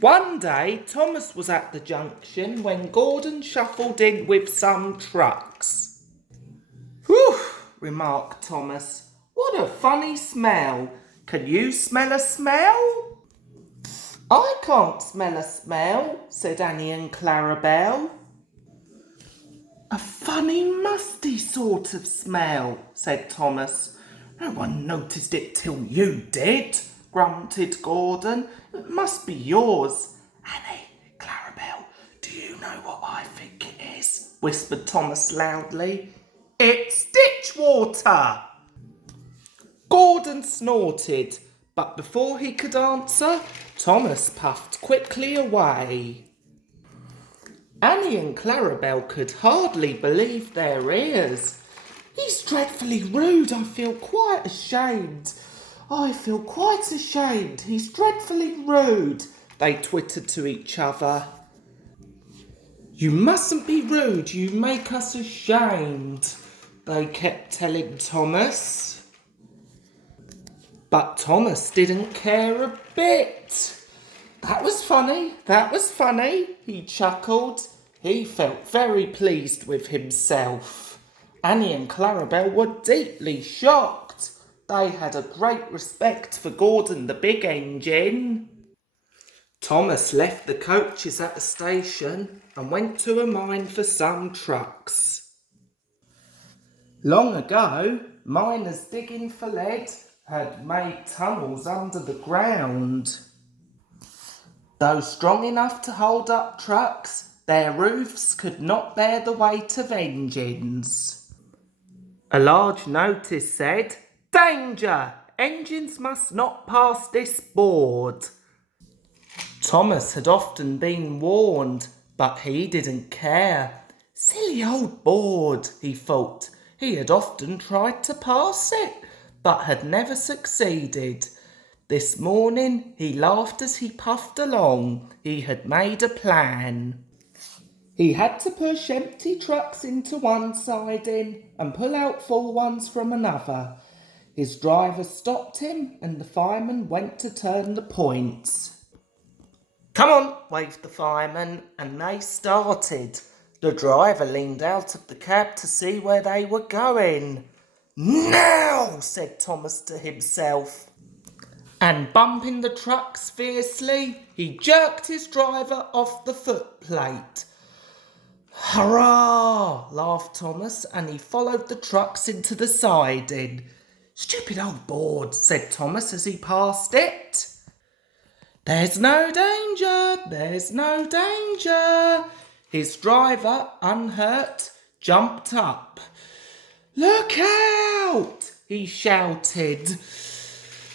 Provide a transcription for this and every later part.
One day, Thomas was at the junction when Gordon shuffled in with some trucks. "Whew," remarked Thomas. "What a funny smell. Can you smell a smell?" "I can't smell a smell," said Annie and Clarabelle. "A funny musty sort of smell," said Thomas. "No one noticed it till you did," grunted Gordon. "It must be yours." "Annie, Clarabelle, do you know what I think it is?" whispered Thomas loudly. "It's ditch water." Gordon snorted, but before he could answer, Thomas puffed quickly away. Annie and Clarabelle could hardly believe their ears. "He's dreadfully rude. I feel quite ashamed. He's dreadfully rude," they twittered to each other. "You mustn't be rude. You make us ashamed," they kept telling Thomas. But Thomas didn't care a bit. That was funny, he chuckled. He felt very pleased with himself. Annie and Clarabelle were deeply shocked. They had a great respect for Gordon the big engine. Thomas left the coaches at the station and went to a mine for some trucks. Long ago, miners digging for lead had made tunnels under the ground. Though strong enough to hold up trucks, their roofs could not bear the weight of engines. A large notice said, "Danger! Engines must not pass this board." Thomas had often been warned, but he didn't care. Silly old board, he thought. He had often tried to pass it, but had never succeeded. This morning he laughed as he puffed along. He had made a plan. He had to push empty trucks into one siding and pull out full ones from another. His driver stopped him and the fireman went to turn the points. "Come on," waved the fireman, and they started. The driver leaned out of the cab to see where they were going. "Now," said Thomas to himself. And bumping the trucks fiercely, he jerked his driver off the footplate. "Hurrah!" laughed Thomas, and he followed the trucks into the siding. "Stupid old board," said Thomas as he passed it. There's no danger. His driver, unhurt, jumped up. "Look out!" he shouted.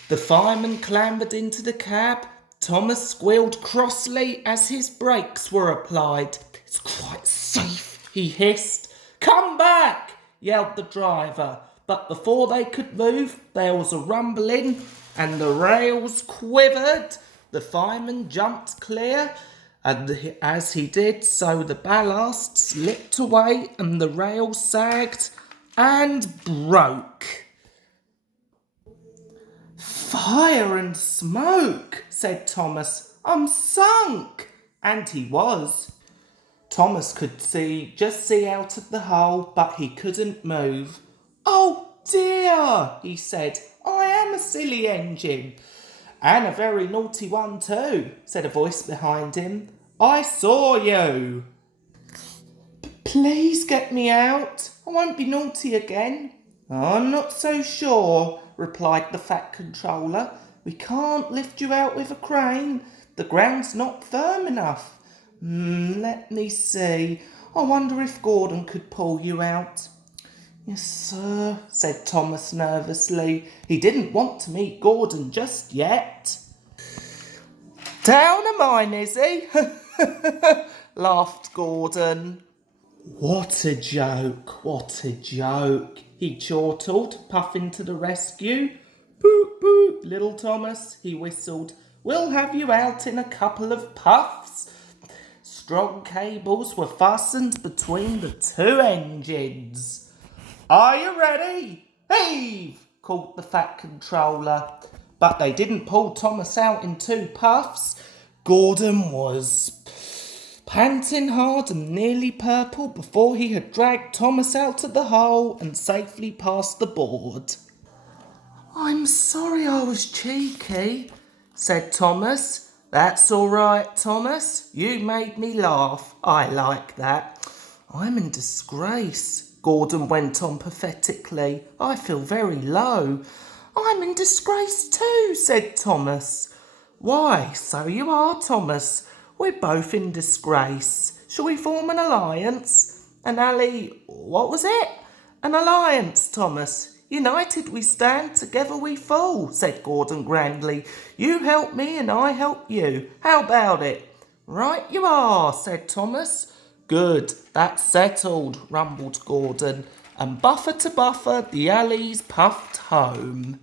The fireman clambered into the cab. Thomas squealed crossly as his brakes were applied. "It's quite safe," he hissed. "Come back!" yelled the driver. But before they could move, there was a rumbling and the rails quivered. The fireman jumped clear, and as he did so, the ballast slipped away and the rails sagged and broke. "Fire and smoke," said Thomas. "I'm sunk." And he was. Thomas could just see out of the hole, but he couldn't move. "Oh dear," he said. "I am a silly engine." "And a very naughty one too," said a voice behind him. "I saw you." "Please get me out. I won't be naughty again." "I'm not so sure," replied the Fat Controller. "We can't lift you out with a crane. The ground's not firm enough. Let me see. I wonder if Gordon could pull you out." "Yes, sir," said Thomas nervously. He didn't want to meet Gordon just yet. "Down a mine, is he?" laughed Gordon. What a joke, he chortled, puffing to the rescue. "Boop, boop, little Thomas," he whistled. "We'll have you out in a couple of puffs." Strong cables were fastened between the two engines. "Are you ready? Heave!" called the Fat Controller. But they didn't pull Thomas out in two puffs. Gordon was panting hard and nearly purple before he had dragged Thomas out of the hole and safely past the board. "I'm sorry I was cheeky," said Thomas. "That's all right, Thomas. You made me laugh. I like that." "I'm in disgrace," Gordon went on pathetically. "I feel very low." "I'm in disgrace too," said Thomas. "Why, so you are, Thomas. We're both in disgrace. Shall we form an alliance? What was it? An alliance, Thomas. United we stand, together we fall," said Gordon grandly. "You help me and I help you. How about it?" "Right you are," said Thomas. "Good, that's settled," rumbled Gordon, and buffer to buffer the alleys puffed home.